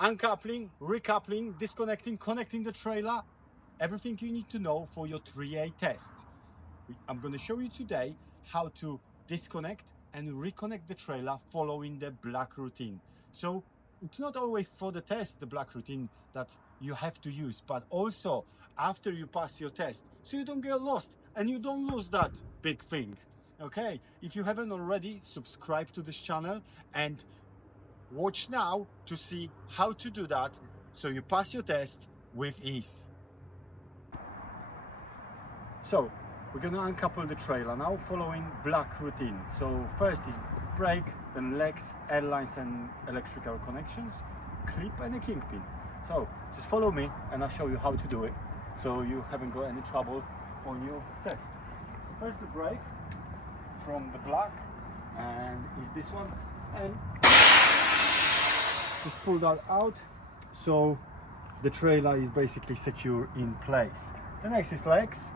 uncoupling, recoupling, disconnecting, connecting the trailer, everything you need to know for your 3A test. I'm going to show you today how to disconnect and reconnect the trailer following the black routine. So it's not always for the test, the black routine that you have to use, but also after you pass your test, so you don't get lost and you don't lose that big thing. Okay, if you haven't already, subscribe to this channel and watch now to see how to do that so you pass your test with ease. So we're going to uncouple the trailer now following black routine. So first is brake, then legs, airlines and electrical connections, clip and a kingpin. So just follow me and I'll show you how to do it so you haven't got any trouble on your test. So first the brake from the black, and is this one, and just pull that out so the trailer is basically secure in place. The next is legs.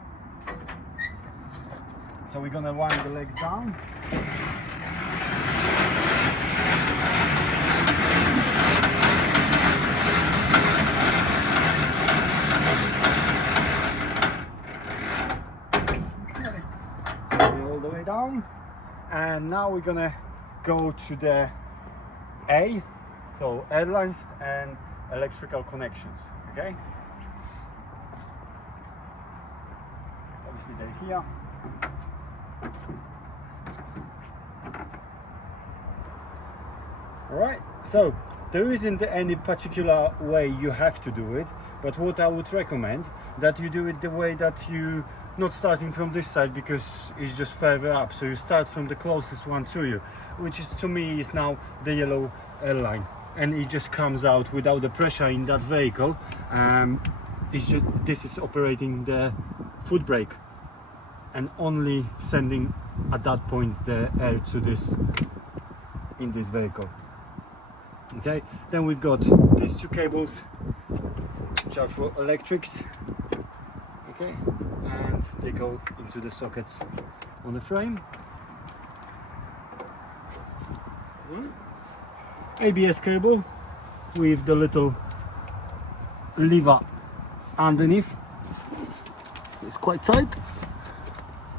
So we're gonna wind the legs down. All the way down, and now we're gonna go to the A, so airlines and electrical connections. Okay, obviously they're here. Alright, so there isn't any particular way you have to do it, but what I would recommend that you do it the way that you not starting from this side, because it's just further up. So you start from the closest one to you, which is to me is now the yellow airline, and it just comes out without the pressure in that vehicle. This is operating the foot brake and only sending at that point the air to this in this vehicle. Okay, then we've got these two cables which are for electrics. Okay, and they go into the sockets on the frame. ABS cable with the little lever underneath. It's quite tight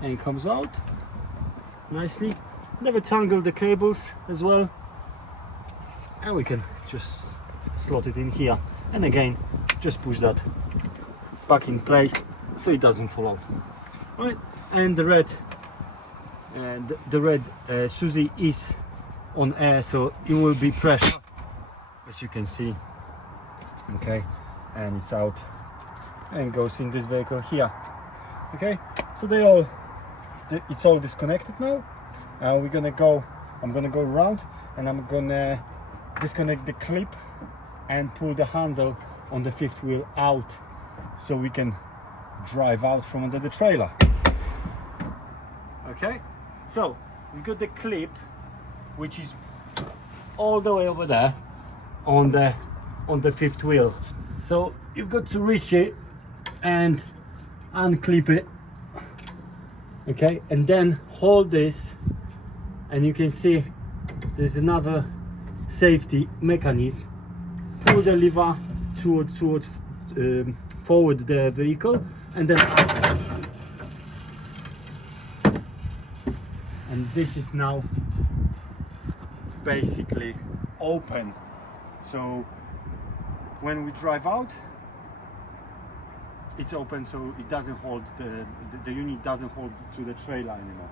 and it comes out nicely. Never tangle the cables as well, and we can just slot it in here, and again just push that back in place so it doesn't fall off. Right, and the red Susie is on air, so it will be pressure, as you can see. Okay, and it's out and goes in this vehicle here. Okay, so it's all disconnected now. I'm gonna go around and I'm gonna disconnect the clip and pull the handle on the fifth wheel out so we can drive out from under the trailer. Okay, so we've got the clip which is all the way over there on the fifth wheel. So you've got to reach it and unclip it. Okay, and then hold this, and you can see there's another safety mechanism. Pull the lever towards forward the vehicle, and then up. And this is now basically open, so when we drive out it's open, so it doesn't hold the unit doesn't hold to the trailer anymore.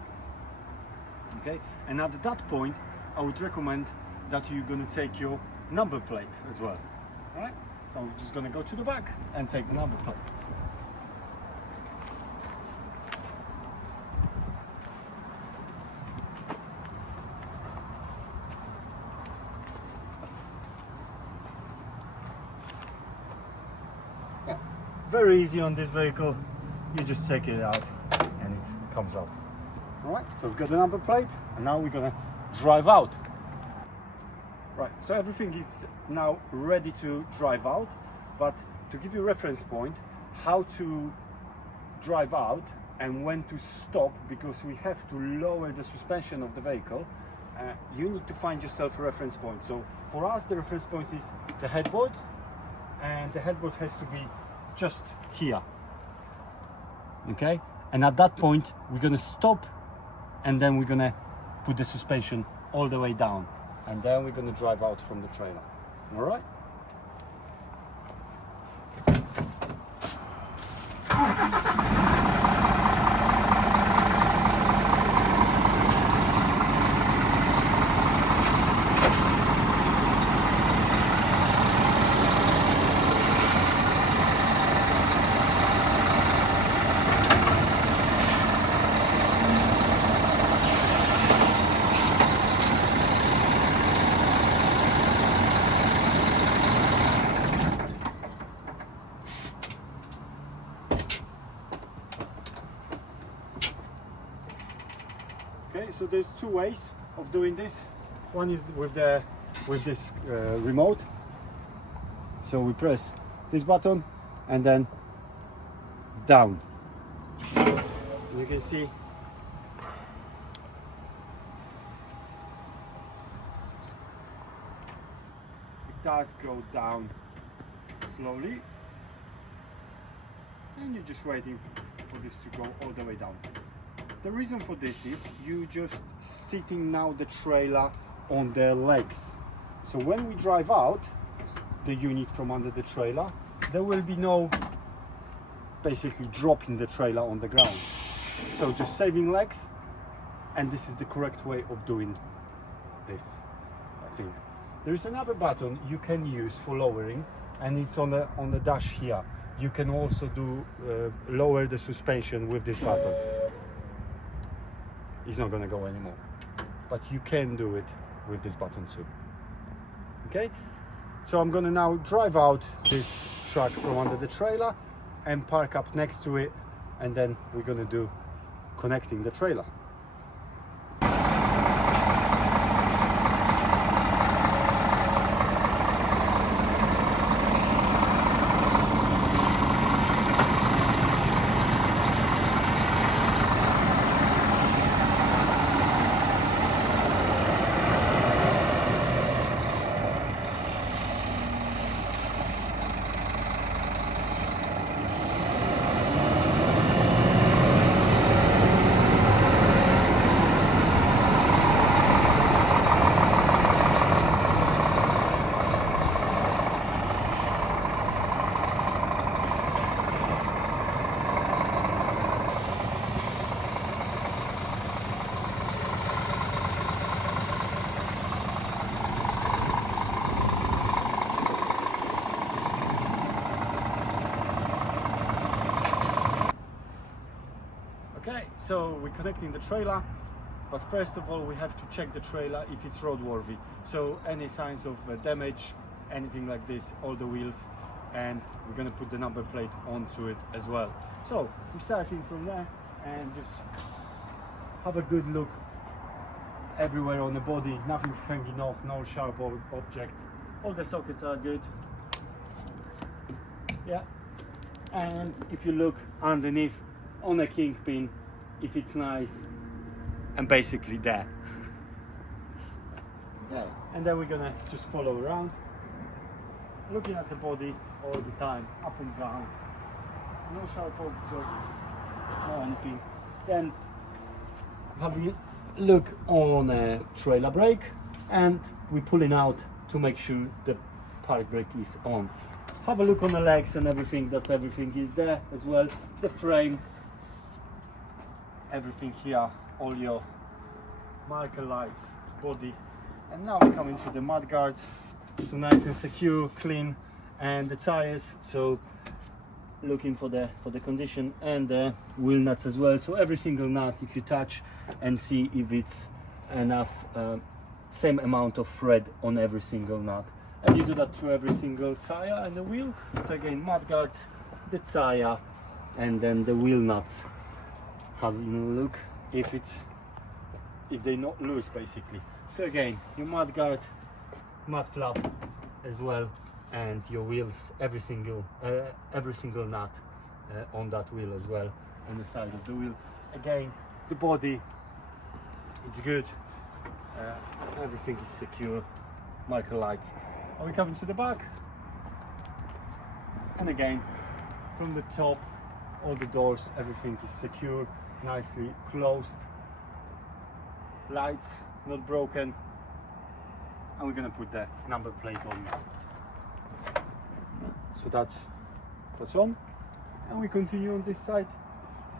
Okay, and at that point I would recommend that you're going to take your number plate as well. All right, so we're just going to go to the back and take the number plate. Very easy on this vehicle, you just take it out and it comes out. Alright, so we've got the number plate and now we're gonna drive out. Right, so everything is now ready to drive out, but to give you a reference point how to drive out and when to stop, because we have to lower the suspension of the vehicle you need to find yourself a reference point. So for us, the reference point is the headboard, and the headboard has to be just here. Okay, and at that point we're going to stop, and then we're going to put the suspension all the way down, and then we're going to drive out from the trailer. All right. Okay, so there's two ways of doing this. One is with this remote. So we press this button and then down. You can see it does go down slowly, and you're just waiting for this to go all the way down. The reason for this is you just sitting now the trailer on their legs. So when we drive out the unit from under the trailer, there will be no basically dropping the trailer on the ground. So just saving legs, and this is the correct way of doing this, I think. There is another button you can use for lowering, and it's on the dash here. You can also do lower the suspension with this button. It's not going to go anymore, but you can do it with this button too. Okay, so I'm going to now drive out this truck from under the trailer and park up next to it, and then we're going to do connecting the trailer. Okay, so we're connecting the trailer, but first of all we have to check the trailer if it's roadworthy. So any signs of damage, anything like this, all the wheels, and we're going to put the number plate onto it as well. So we're starting from there and just have a good look everywhere on the body. Nothing's hanging off, no sharp objects. All the sockets are good. Yeah, and if you look underneath on a Kingpin, if it's nice and basically there. Yeah, and then we're gonna just follow around, looking at the body all the time, up and down, no sharp objects, no anything. Then having a look on a trailer brake, and we're pulling out to make sure the park brake is on. Have a look on the legs and everything, that everything is there as well. The frame, everything here, all your marker lights, body. And now we're coming to the mud guards, so nice and secure, clean, and the tires. So looking for the condition, and the wheel nuts as well. So every single nut, if you touch and see if it's enough, same amount of thread on every single nut. And you do that to every single tire and the wheel. So again, mud guards, the tire, and then the wheel nuts. Having a look if they're not loose basically. So again, your mud guard, mud flap as well, and your wheels, every single nut on that wheel as well, on the side of the wheel. Again, the body, it's good. Everything is secure, marker lights. And we come to the back, and again from the top, all the doors, everything is secure, nicely closed, lights not broken, and we're gonna put the number plate on. So that's on, and we continue on this side.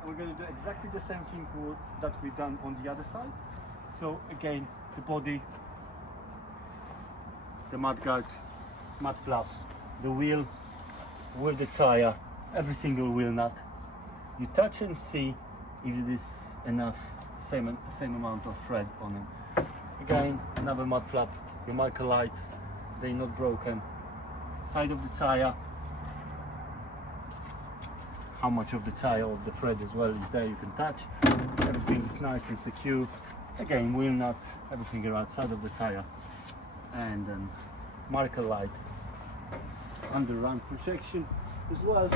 We're going to do exactly the same thing that we've done on the other side. So again, the body, the mud guards, mud flap, the wheel with the tire, every single wheel nut. You touch and see if it is enough, same amount of thread on it. Again, another mud flap, your marker lights, they're not broken. Side of the tire, how much of the tire of the thread as well is there, you can touch. Everything is nice and secure. Again, wheel nuts, everything around side of the tire, and then marker light, under run protection as well.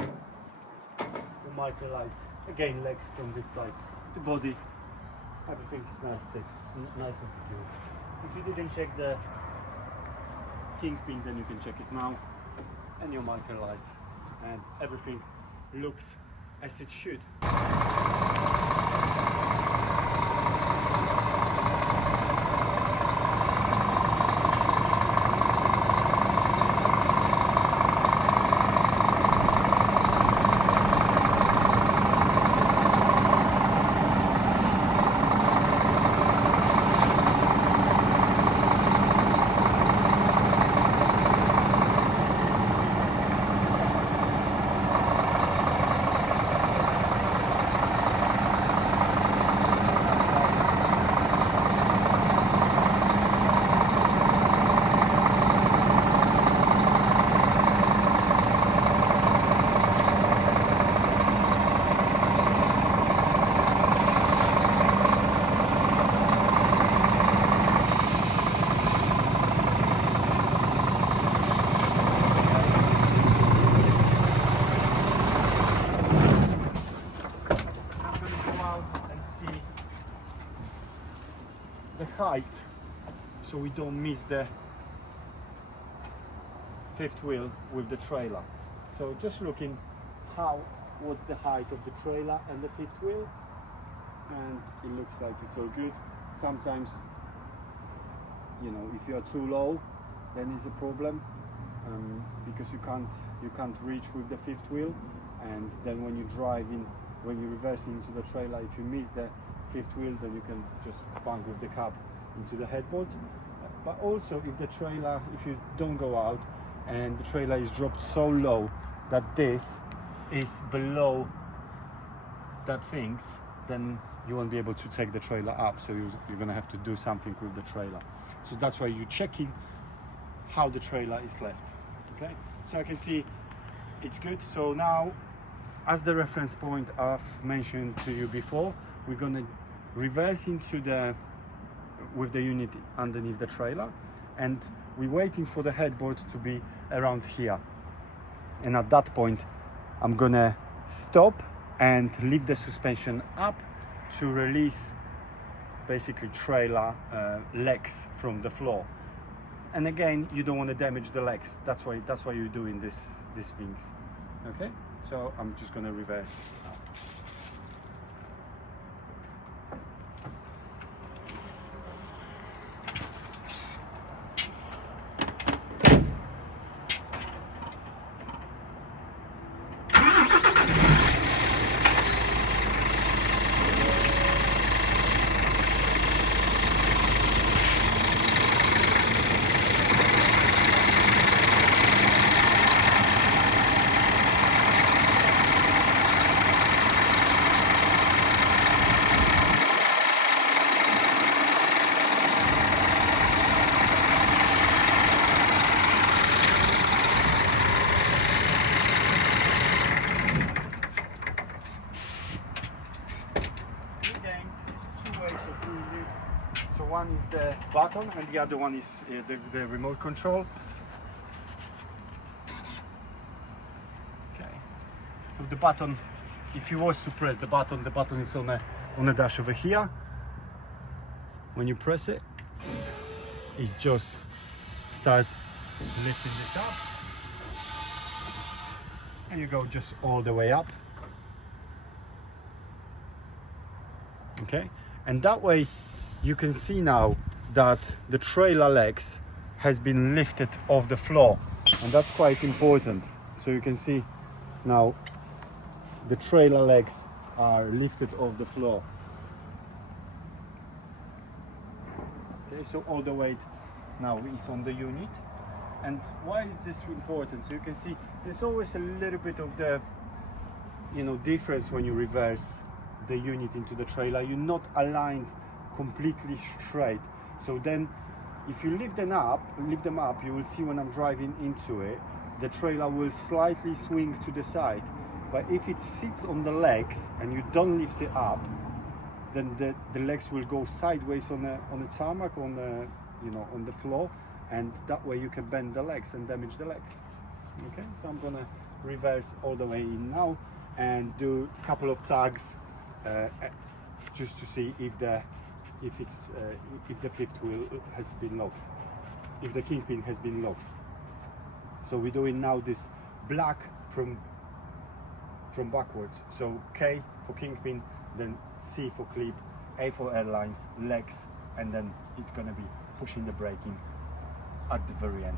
The marker light, again legs from this side, the body, everything is nice and secure. If you didn't check the Kingpin, then you can check it now, and your marker light, and everything looks as it should. The height, so we don't miss the fifth wheel with the trailer. So just looking what's the height of the trailer and the fifth wheel, and it looks like it's all good. Sometimes, you know, if you are too low, then it's a problem, because you can't reach with the fifth wheel, and then when you drive in, when you reverse into the trailer, if you miss the fifth wheel, then you can just bang with the cab into the headboard. But also, if you don't go out and the trailer is dropped so low that this is below that things, then you won't be able to take the trailer up, so you're gonna have to do something with the trailer. So that's why you're checking how the trailer is left. Okay, so I can see it's good. So now, as the reference point I've mentioned to you before, we're gonna reverse into with the unit underneath the trailer, and we're waiting for the headboard to be around here. And at that point, I'm gonna stop and leave the suspension up to release basically trailer legs from the floor. And again, you don't want to damage the legs. That's why you're doing these things. Okay, so I'm just gonna reverse now. One is the button and the other one is the remote control. Okay, so the button, if you was to press the button is on the dash over here. When you press it, it just starts lifting this up, and you go just all the way up. Okay, and that way you can see now that the trailer legs has been lifted off the floor, and that's quite important. So you can see now the trailer legs are lifted off the floor. Okay, so all the weight now is on the unit. And why is this important? So you can see there's always a little bit of the, you know, difference when you reverse the unit into the trailer. You're not aligned completely straight. So then if you lift them up, you will see when I'm driving into it, the trailer will slightly swing to the side. But if it sits on the legs and you don't lift it up, then the legs will go sideways on the tarmac, on the, you know, on the floor, and that way you can bend the legs and damage the legs. Okay, so I'm gonna reverse all the way in now and do a couple of tags just to see if the fifth wheel has been locked, if the Kingpin has been locked. So we're doing now this black from backwards. So K for Kingpin, then C for clip, A for Airlines, legs, and then it's gonna be pushing the braking at the very end.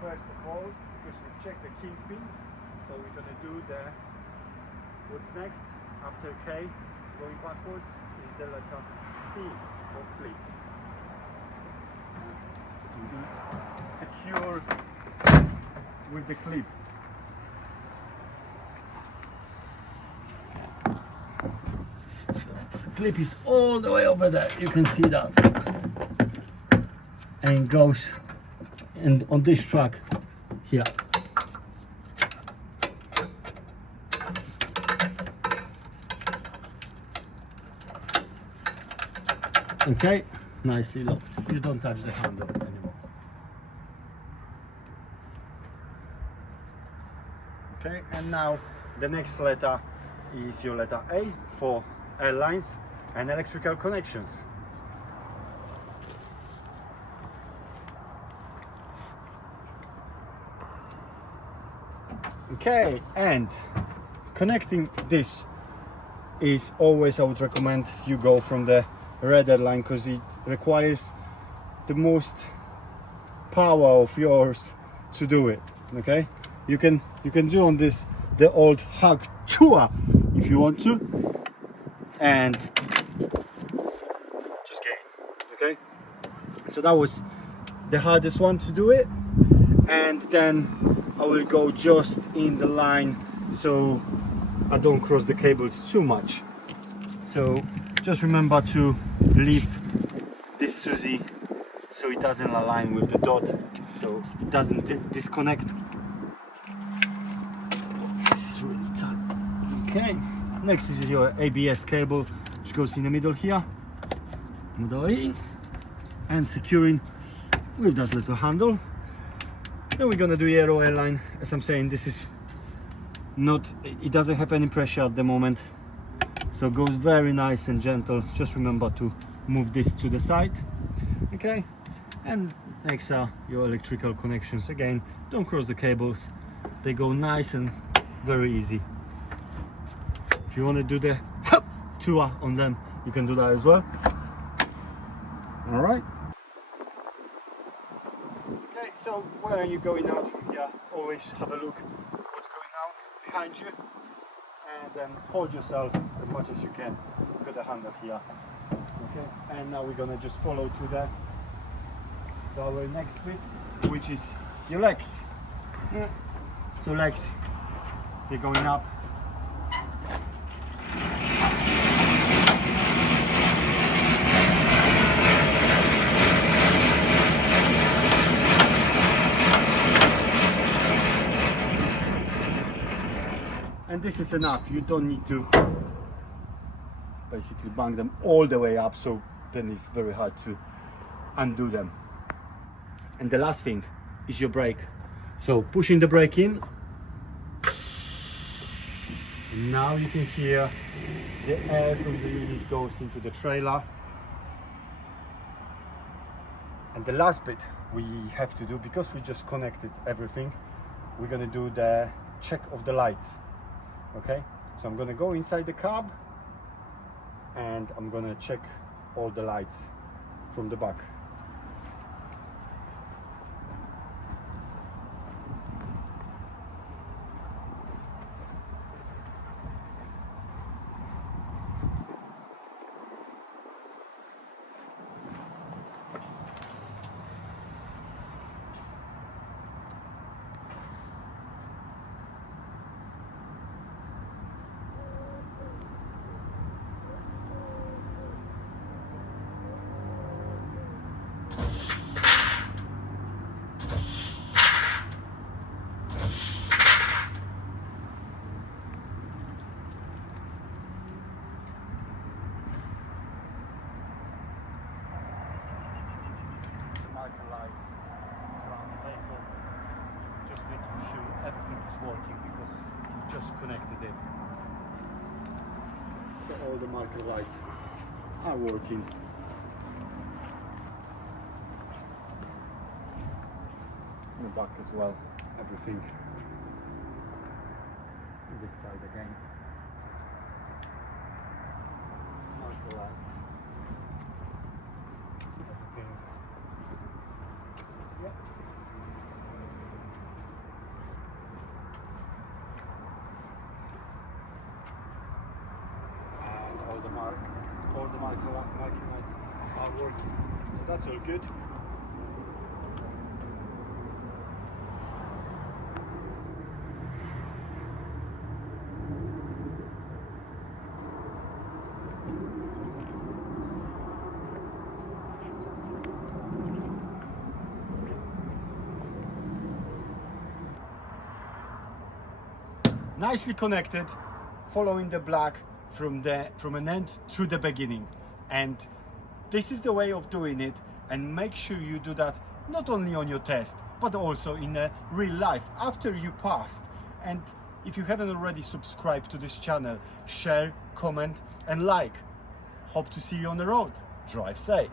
First of all, because we've checked the Kingpin, so we're gonna do what's next after K, going backwards, is the letter C for clip. So we're gonna secure with the clip. So the clip is all the way over there, you can see that, and it goes and on this track here. Okay, nicely locked. You don't touch the handle anymore. Okay, and now the next letter is your letter A for Airlines and electrical connections. Okay, and connecting this is always, I would recommend you go from the red Airline, because it requires the most power of yours to do it. Okay, you can do on this the old hug tour if you want to, and just get in. Okay, so that was the hardest one to do it, and then I will go just in the line so I don't cross the cables too much. So just remember to leave this Susie so it doesn't align with the dot, so it doesn't disconnect. This is really tight. Okay, next is your ABS cable, which goes in the middle here, and securing with that little handle. Then we're gonna do Aero Airline. As I'm saying, this is not, it doesn't have any pressure at the moment, so it goes very nice and gentle. Just remember to move this to the side. Okay, and next are your electrical connections. Again, don't cross the cables, they go nice and very easy. If you want to do the tour on them, you can do that as well. All right. Okay, so where are you going out from here? Always have a look what's going on behind you, and then hold yourself as much as you can. Got the handle here. Okay, and now we're gonna just follow to our next bit, which is your legs. So legs, they're going up. And this is enough. You don't need to basically bang them all the way up, so then it's very hard to undo them. And the last thing is your brake. So pushing the brake in, and now you can hear the air from the unit goes into the trailer. And the last bit we have to do, because we just connected everything, we're gonna do the check of the lights. Okay, so I'm gonna go inside the cab and I'm gonna check all the lights from the back. Lights around the vehicle, just making sure everything is working because we just connected it. So all the marker lights are working. In the back as well, everything. And this side again. Marker lights. Everything. Yep. And all the marking lights are working. So that's all good. Nicely connected, following the black from an end to the beginning. And this is the way of doing it, and make sure you do that not only on your test but also in real life after you passed. And if you haven't already subscribed to this channel, share, comment and like. Hope to see you on the road. Drive safe.